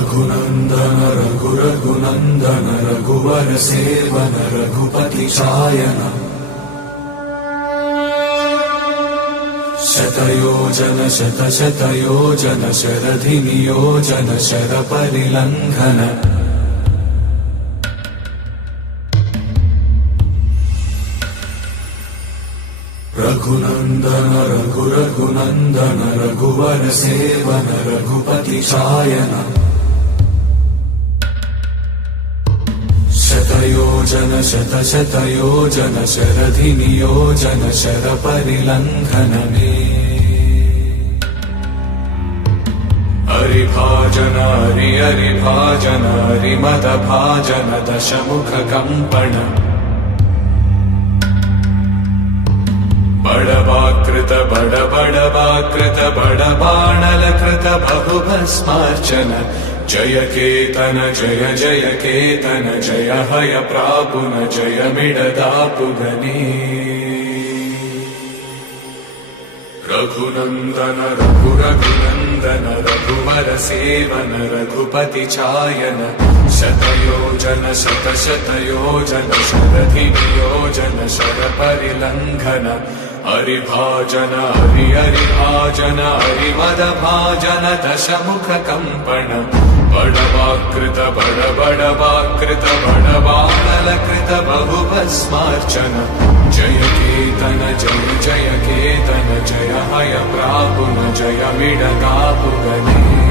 रघुनन्दन रघुनन्दन रघुवर seven Raghupati चायन शतयोजन शतशतयोजन शरधि नियोजन शरपरिलङ्घन रघुनन्दन रघुनन्दन रघुवर seven Raghupati चायन शतयोजन शतशतयोजन शरधि नियोजन शरपरिलङ्घन हरिभाजन हरिभाजन हरिमदभाजन दशमुख कंपन बड़वाकृत बड़बाणलकृत बहुभस्मार्चन जय केतन जय जय केतन जय हय प्रापुन जय मिडदापुगनी रघुनन्दन रघुनन्दन रघुवर सेवन रघुपति चायन शतयोजन शतशतयोजन शरधि नियोजन शरपरिलङ्घन हरिभाजन हरिभाजन हरिमदभाजन दशमुख कंपन बड़वाकृत बड़बाणलकृत बहुभस्मार्चन जय केतन जय जय केतन जय हय प्रापुन जय मिडदापुगनी